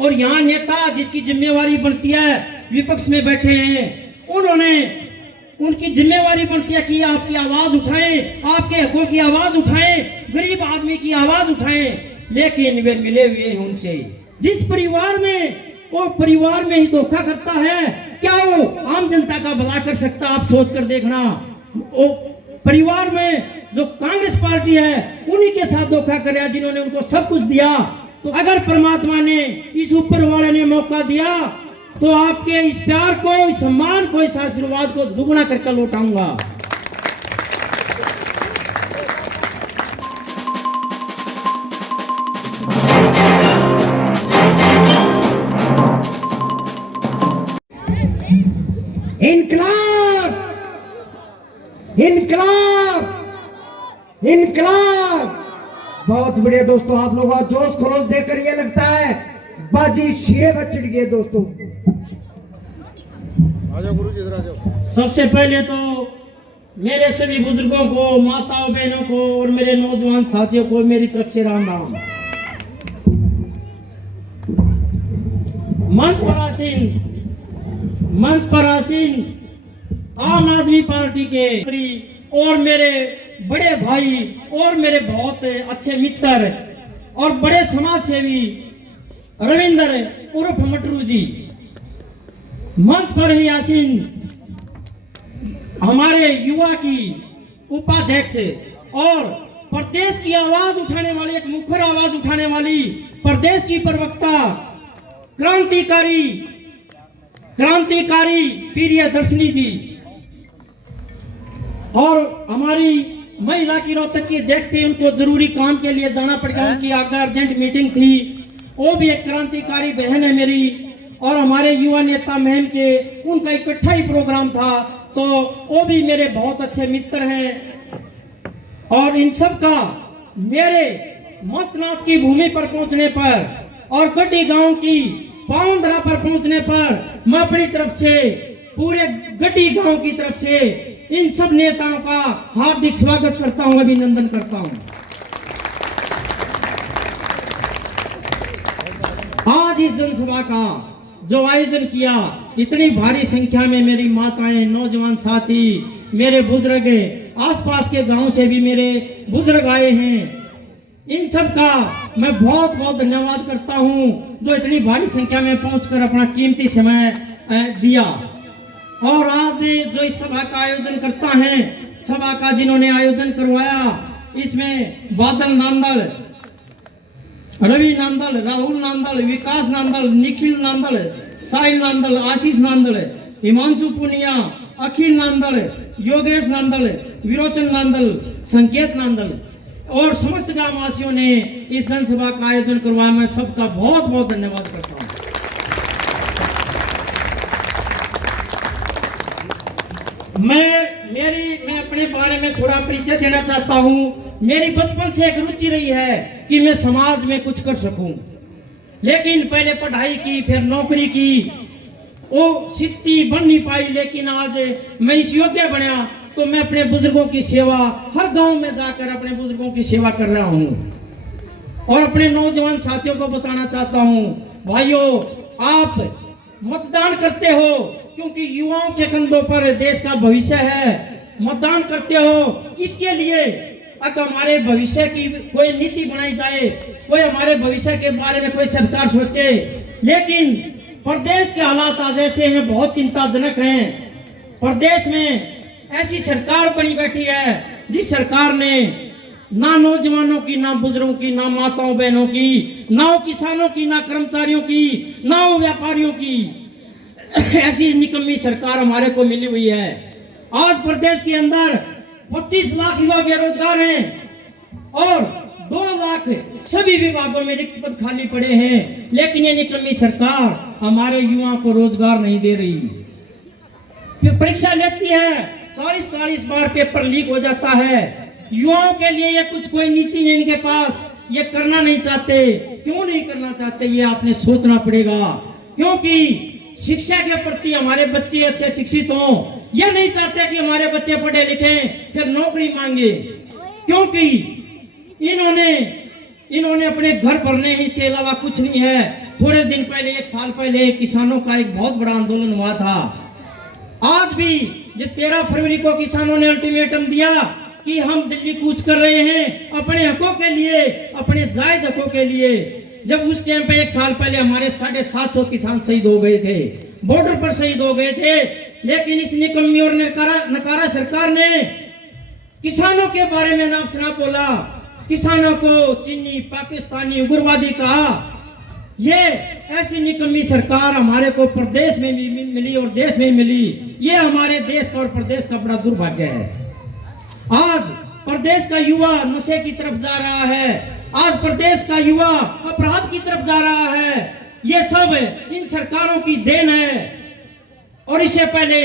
और यहाँ नेता जिसकी जिम्मेवारी बनती है विपक्ष में बैठे हैं, उन्होंने उनकी जिम्मेवारी बनती है कि आपकी आवाज उठाएं, आपके हकों की आवाज उठाएं, गरीब आदमी की आवाज उठाएं, लेकिन वे मिले हुए हैं उनसे। जिस परिवार में वो परिवार में ही धोखा करता है, क्या वो आम जनता का भला कर सकता? आप सोच कर देखना। वो परिवार में जो कांग्रेस पार्टी है उन्हीं के साथ धोखा कर, जिन्होंने उनको सब कुछ दिया। तो अगर परमात्मा ने, इस ऊपर वाले ने मौका दिया तो आपके इस प्यार को, इस सम्मान को, इस आशीर्वाद को दुगना करके लौटाऊंगा। इनकलाब, इनकलाब, इनकलाब। बहुत बढ़िया दोस्तों, आप लोगों का जोश खरोश देखकर ये लगता है बाजी शिरे पर चिढ़ गई दोस्तों। सबसे पहले तो मेरे सभी बुजुर्गों को, माताओं बहनों को और मेरे नौजवान साथियों को मेरी तरफ से राम राम। मंच पर आसीन आम आदमी पार्टी के और मेरे बड़े भाई और मेरे बहुत अच्छे मित्र और बड़े समाज सेवी रविंद्र उर्फ मटरू जी, मंच पर ही आसीन हमारे युवा की उपाध्यक्ष और प्रदेश की आवाज उठाने वाली, एक मुखर आवाज उठाने वाली प्रदेश की प्रवक्ता क्रांतिकारी प्रियदर्शनी जी, और हमारी महिला की रोहतक की अध्यक्ष थी, उनको जरूरी काम के लिए जाना पड़ गया, उनकी आगे अर्जेंट मीटिंग थी। वो भी एक क्रांतिकारी बहन है मेरी। और हमारे युवा नेता महम के, उनका इकट्ठा ही प्रोग्राम था, तो वो भी मेरे बहुत अच्छे मित्र हैं। और इन सब का मेरे मस्तनाथ की भूमि पर पहुंचने पर और गड्डी गांव की पावनधरा पर पहुंचने पर मैं अपनी तरफ से, पूरे गड्डी गांव की तरफ से इन सब नेताओं का हार्दिक स्वागत करता हूं, अभिनंदन करता हूं। आज इस जनसभा का जो आयोजन किया, इतनी भारी संख्या में मेरी माताएं, नौजवान साथी, मेरे बुजुर्ग, आसपास के गांव से भी मेरे बुजुर्ग आए हैं, इन सब का मैं बहुत बहुत धन्यवाद करता हूं, जो इतनी भारी संख्या में पहुंचकर अपना कीमती समय दिया। और आज जो इस सभा का आयोजन करता है, सभा का जिन्होंने आयोजन करवाया, इसमें बादल नांदल, रवि नांदल, राहुल नांदल, विकास नांदल, निखिल नांदल, साहिल नांदल, आशीष नांदल, हिमांशु पुनिया, अखिल नांदल, योगेश नांदल, विरोचन नांदल, संकेत नांदल और समस्त ग्रामवासियों ने इस जनसभा का आयोजन करवाया। मैं सबका बहुत बहुत धन्यवाद करता हूँ। मैं अपने बारे में थोड़ा परिचय देना चाहता हूँ। मेरी बचपन से एक रुचि रही है कि मैं समाज में कुछ कर सकूं, लेकिन पहले पढ़ाई की, फिर नौकरी की, वो स्थिति बन नहीं पाई। लेकिन आज मैं इस योग्य बना तो मैं अपने बुजुर्गों की सेवा, हर गांव में जाकर अपने बुजुर्गों की सेवा कर रहा हूँ। और अपने नौजवान साथियों को बताना चाहता हूँ, भाइयों, आप मतदान करते हो क्योंकि युवाओं के कंधों पर देश का भविष्य है। मतदान करते हो किसके लिए? अगर हमारे भविष्य की कोई नीति बनाई जाए, कोई हमारे भविष्य के बारे में कोई सरकार सोचे। लेकिन प्रदेश के हालात आज ऐसे हैं, बहुत चिंताजनक हैं। प्रदेश में ऐसी सरकार बनी बैठी है जिस सरकार ने ना नौजवानों की, ना बुजुर्गों की, ना माताओं बहनों की, ना किसानों की, ना कर्मचारियों की, ना व्यापारियों की, ऐसी निकम्मी सरकार हमारे को मिली हुई है। आज प्रदेश के अंदर 25 लाख युवा बेरोजगार हैं और 2 लाख सभी विभागों में रिक्त पद खाली पड़े हैं, लेकिन ये निकम्मी सरकार हमारे युवाओं को रोजगार नहीं दे रही। परीक्षा लेती है, 40 बार पेपर लीक हो जाता है। युवाओं के लिए ये कुछ कोई नीति नहीं इनके पास, ये करना नहीं चाहते। क्यों नहीं करना चाहते, ये आपने सोचना पड़ेगा। क्योंकि शिक्षा के प्रति हमारे बच्चे अच्छे शिक्षित हों, ये नहीं चाहते कि हमारे बच्चे पढ़े लिखें फिर नौकरी मांगे। क्योंकि इन्होंने इन्होंने अपने घर भरने ही के अलावा कुछ नहीं है। थोड़े दिन पहले, 1 साल पहले किसानों का एक बहुत बड़ा आंदोलन हुआ था। आज भी जब 13 फरवरी को किसानों ने अल्टीमेटम दिया कि हम दिल्ली कूच कर रहे हैं अपने हकों के लिए, अपने जायज हकों के लिए, जब उस टाइम पे 1 साल पहले हमारे 750 किसान शहीद हो गए थे, बॉर्डर पर शहीद हो गए थे। लेकिन इस निकम्मी और नकारा सरकार ने किसानों के बारे में नाम सुना बोला, किसानों को चीनी, पाकिस्तानी, उग्रवादी कहा। ये ऐसी निकम्मी सरकार हमारे को प्रदेश में भी मिली और देश में मिली। ये हमारे देश का और प्रदेश का बड़ा दुर्भाग्य है। आज प्रदेश का युवा नशे की तरफ जा रहा है, आज प्रदेश का युवा अपराध की तरफ जा रहा है। ये सब इन सरकारों की देन है। और इससे पहले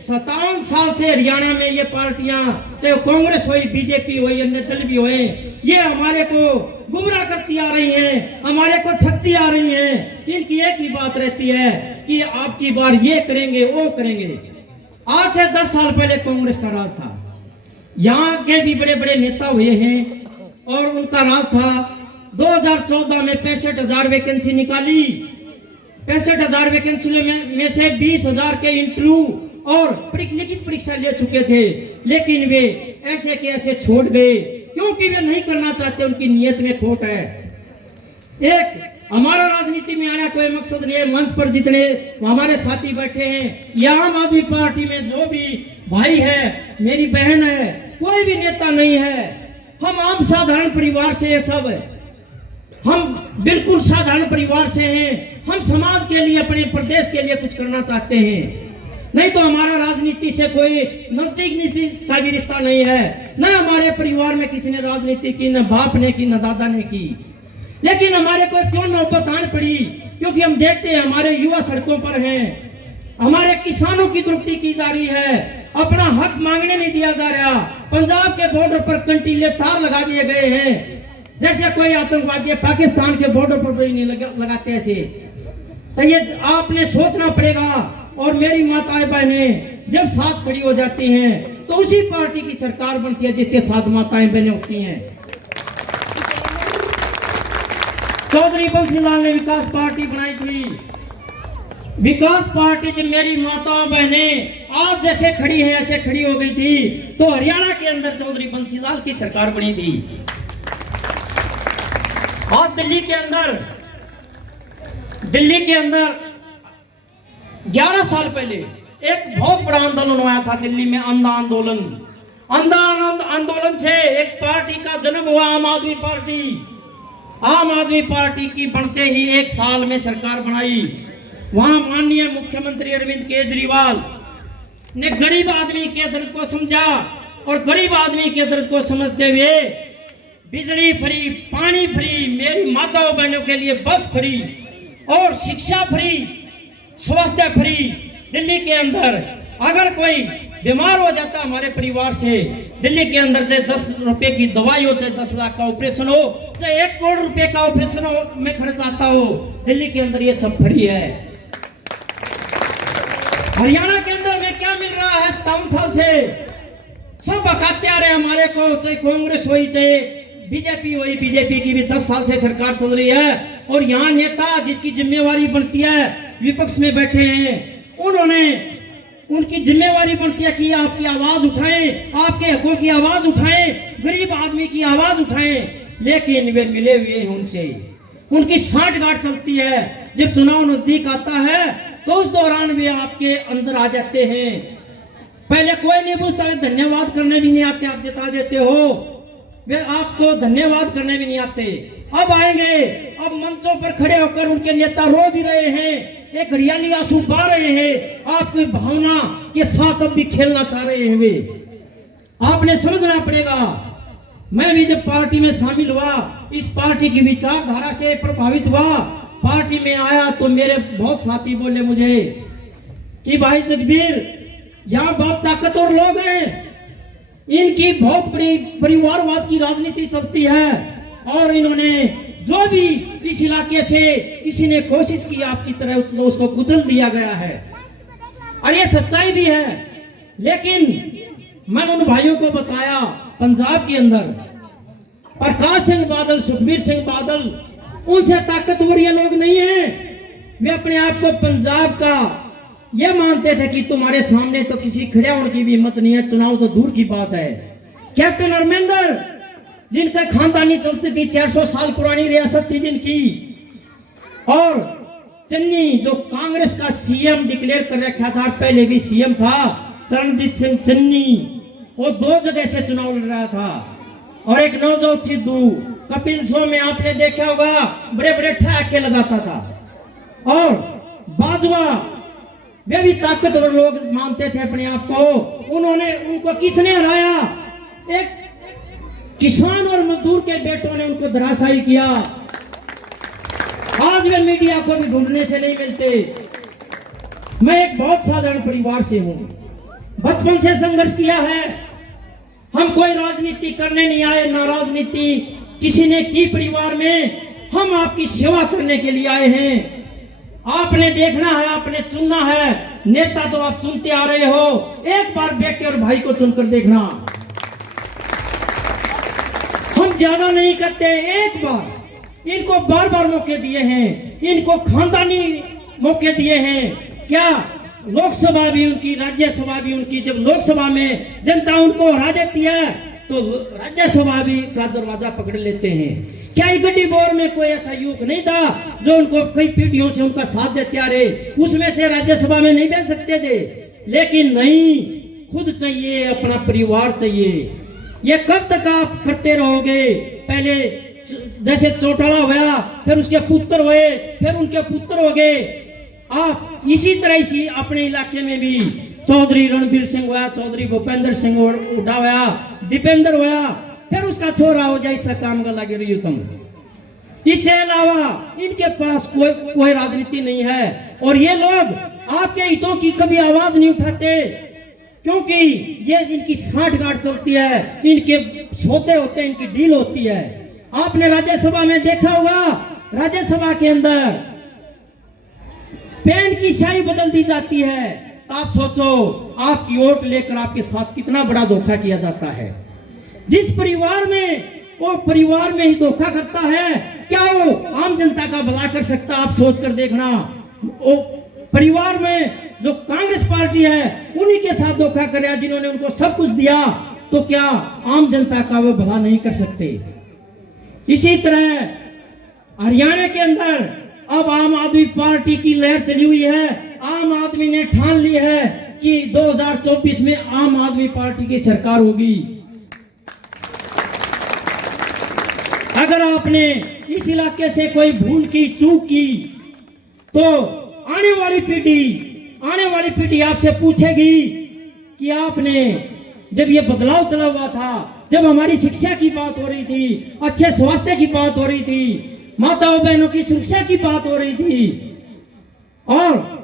57 साल से हरियाणा में ये पार्टियां, चाहे कांग्रेस हुई, बीजेपी हुई, अन्य दल भी हुए, ये हमारे को गुमराह करती आ रही हैं, हमारे को ठगती आ रही हैं। इनकी एक ही बात रहती है कि आपकी बार ये करेंगे, वो करेंगे। आज से 10 साल पहले कांग्रेस का राज था, यहाँ के भी बड़े बड़े नेता हुए हैं और उनका राज था। 2014 में 65,000 वैकेंसी निकाली। 65,000 वैकेंसी में से 20,000 के इंटरव्यू और लिखित परीक्षा ले चुके थे, लेकिन वे ऐसे के ऐसे छोड़ गए क्योंकि वे नहीं करना चाहते, उनकी नीयत में खोट है। एक हमारा राजनीति में आना कोई मकसद नहीं है। मंच पर जितने हमारे साथी बैठे हैं, या आम आदमी पार्टी में जो भी भाई है, मेरी बहन है, कोई भी नेता नहीं है। हम आम साधारण परिवार से है, सब हम बिल्कुल साधारण परिवार से हैं। हम समाज के लिए, अपने प्रदेश के लिए कुछ करना चाहते हैं। नहीं तो हमारा राजनीति से कोई नजदीक का भी रिश्ता नहीं है। न हमारे परिवार में किसी ने राजनीति की, न बाप ने की, न दादा ने की। लेकिन हमारे को क्यों नौबत आन पड़ी? क्योंकि हम देखते हैं हमारे युवा सड़कों पर हैं, हमारे किसानों की दुर्गति की जा रही है, अपना हक मांगने नहीं दिया जा रहा। पंजाब के बॉर्डर पर कंटीले तार लगा दिए गए हैं, जैसे कोई आतंकवादी पाकिस्तान के बॉर्डर पर भी नहीं लगाते ऐसे। तो ये आपने सोचना पड़ेगा। और मेरी माताएं बहनें जब साथ खड़ी हो जाती हैं तो उसी पार्टी की सरकार बनती है जिसके साथ माताएं बहनें होती हैं। चौधरी बंसीलाल ने विकास पार्टी बनाई थी। विकास पार्टी जब मेरी माताओं बहनें आज जैसे खड़ी है ऐसे खड़ी हो गई थी, तो हरियाणा के अंदर चौधरी बंसीलाल की सरकार बनी थी। आज दिल्ली के अंदर 11 साल पहले एक बहुत बड़ा आंदोलन हुआ था दिल्ली में, अंधा आंदोलन। अंधा आंदोलन से एक पार्टी का जन्म हुआ, आम आदमी पार्टी। आम आदमी पार्टी की बनते ही 1 साल में सरकार बनाई। वहां माननीय मुख्यमंत्री अरविंद केजरीवाल ने गरीब आदमी के दर्द को समझा और गरीब आदमी के दर्द को समझते हुए बिजली फ्री, पानी फ्री, मेरी माताओं बहनों के लिए बस फ्री और शिक्षा फ्री, स्वास्थ्य फ्री। दिल्ली के अंदर अगर कोई बीमार हो जाता हमारे परिवार से, दिल्ली के अंदर चाहे 10 रुपए की दवाई हो, चाहे 10 लाख का ऑपरेशन हो, चाहे 1 करोड़ रुपए का ऑपरेशन में खर्च आता हो, दिल्ली के अंदर ये सब फ्री है। हरियाणा के अंदर में क्या मिल रहा है? 57 साल से सब बकाते आ रहे हमारे को, चाहे कांग्रेस हुई, चाहे बीजेपी हुई। बीजेपी की भी 10 साल से सरकार चल रही है और यहाँ नेता जिसकी जिम्मेवारी बनती है विपक्ष में बैठे हैं, उन्होंने उनकी जिम्मेवारी बनती है कि आपकी आवाज उठाएं, आपके हकों की आवाज उठाएं, गरीब आदमी की आवाज उठाएं। लेकिन वे मिले हुए हैं उनसे, उनकी साठगांठ चलती है। जब चुनाव नजदीक आता है तो उस दौरान वे आपके अंदर आ जाते हैं। पहले कोई नहीं पूछता, धन्यवाद करने भी नहीं आते, आप जता देते हो। वे आपको धन्यवाद करने भी नहीं आते। अब आएंगे, अब मंचों पर खड़े होकर उनके नेता रो भी रहे हैं, एक हरियाली आंसू बहा रहे हैं, आपकी भावना के साथ अब भी खेलना चाह रहे हैं वे। आपने समझना पड़ेगा। मैं भी जब पार्टी में शामिल हुआ, इस पार्टी की विचारधारा से प्रभावित हुआ, पार्टी में आया तो मेरे बहुत साथी बोले मुझे कि भाई जगबीर, यहाँ बहुत ताकतवर लोग हैं, इनकी बहुत बड़ी परिवारवाद की राजनीति चलती है और इन्होंने जो भी इस इलाके से किसी ने कोशिश की आपकी तरह उसको कुचल दिया गया है और ये सच्चाई भी है। लेकिन मैंने उन भाइयों को बताया, पंजाब के अंदर प्रकाश सिंह बादल, सुखबीर सिंह बादल, उनसे ताकतवर ये लोग नहीं है। वे अपने आप को पंजाब का ये मानते थे कि तुम्हारे सामने तो किसी खड़े होने की भी हिम्मत नहीं है, चुनाव तो दूर की बात है। कैप्टन अमरिंदर, जिनका खानदानी चलती थी, 400 साल पुरानी रियासत थी जिनकी, और चन्नी जो कांग्रेस का सीएम डिक्लेयर कर रखा था, पहले भी सीएम था, चरणजीत सिंह चन्नी, वो 2 जगह से चुनाव लड़ रहा था। और एक नवजोत सिद्धू, कपिल शो में आपने देखा होगा, बड़े बड़े ठहाके लगाता था। और बाजवा, वे भी ताकतवर लोग मानते थे अपने आप को। उनको किसने हराया? एक किसान और मजदूर के बेटों ने उनको धराशायी किया। आज वे मीडिया को भी ढूंढने से नहीं मिलते। मैं एक बहुत साधारण परिवार से हूं, बचपन से संघर्ष किया है। हम कोई राजनीति करने नहीं आए, ना राजनीति किसी ने की परिवार में। हम आपकी सेवा करने के लिए आए हैं। आपने देखना है, आपने चुनना है। नेता तो आप चुनते आ रहे हो, एक बार बेटे और भाई को चुनकर देखना। हम ज्यादा नहीं करते, एक बार। इनको बार बार मौके दिए हैं, इनको खानदानी मौके दिए हैं। क्या लोकसभा भी उनकी, राज्यसभा भी उनकी। जब लोकसभा में जनता उनको हरा देती है तो राज्यसभा भी का दरवाजा पकड़ लेते हैं। क्या गड्डी बोर में कोई ऐसा युवक नहीं था जो उनको कई पीढ़ियों से उनका साथ देते आ रहे, उसमें से राज्यसभा में नहीं भेज सकते थे? लेकिन नहीं, खुद चाहिए, अपना परिवार चाहिए। ये कब तक आप करते रहोगे? पहले जैसे चौटाला हुआ, फिर उसके पुत्र हुए, फिर उनके पुत्र हो गए। आप इसी तरह इसी अपने इलाके में भी चौधरी रणबीर सिंह हुआ, चौधरी भूपेंद्र सिंह उड़ा हुआ, दीपेंद्र हुआ, फिर उसका छोरा हो जाए, इसका काम का लगे रही तुम। इससे अलावा इनके पास कोई राजनीति नहीं है। और ये लोग आपके हितों की कभी आवाज नहीं उठाते, क्योंकि ये इनकी साठगांठ चलती है, इनके सौदे होते हैं, इनकी डील होती है। आपने राज्यसभा में देखा होगा, राज्यसभा के अंदर पेन की स्याही बदल दी जाती है। तो आप सोचो, आपकी वोट लेकर आपके साथ कितना बड़ा धोखा किया जाता है। जिस परिवार में, वो परिवार में ही धोखा करता है, क्या वो आम जनता का भला कर सकता? आप सोच कर देखना। वो परिवार में जो कांग्रेस पार्टी है, उन्हीं के साथ धोखा कर रहा, जिन्होंने उनको सब कुछ दिया, तो क्या आम जनता का वो भला नहीं कर सकते? इसी तरह हरियाणा के अंदर अब आम आदमी पार्टी की लहर चली हुई है। आम आदमी ने ठान ली है कि 2024 में आम आदमी पार्टी की सरकार होगी। अगर आपने इस इलाके से कोई भूल की, चूक की, तो आने वाली पीढ़ी आपसे पूछेगी कि आपने जब ये बदलाव चला हुआ था, जब हमारी शिक्षा की बात हो रही थी, अच्छे स्वास्थ्य की बात हो रही थी, माताओं बहनों की सुरक्षा की बात हो रही थी, और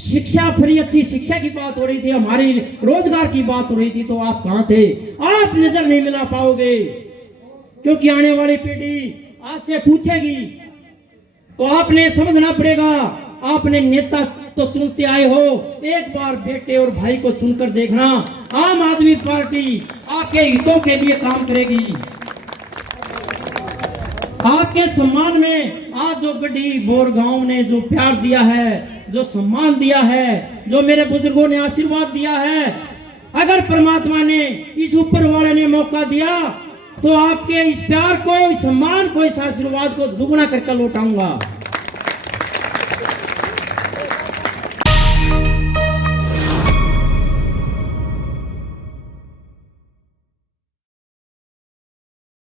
शिक्षा फ्री, अच्छी शिक्षा की बात हो रही थी, हमारी रोजगार की बात हो रही थी, तो आप कहां थे? आप नजर नहीं मिला पाओगे, क्योंकि आने वाली पीढ़ी आपसे पूछेगी। तो आपने समझना पड़ेगा, आपने नेता तो चुनते आए हो, एक बार बेटे और भाई को चुनकर देखना। आम आदमी पार्टी आपके हितों के लिए काम करेगी। आपके सम्मान में आज जो गड्डी बोर गांव ने जो प्यार दिया है, जो सम्मान दिया है, जो मेरे बुजुर्गों ने आशीर्वाद दिया है, अगर परमात्मा ने, इस ऊपर वाले ने मौका दिया, तो आपके इस प्यार को, इस सम्मान को, इस आशीर्वाद को दुगना करके लौटाऊंगा।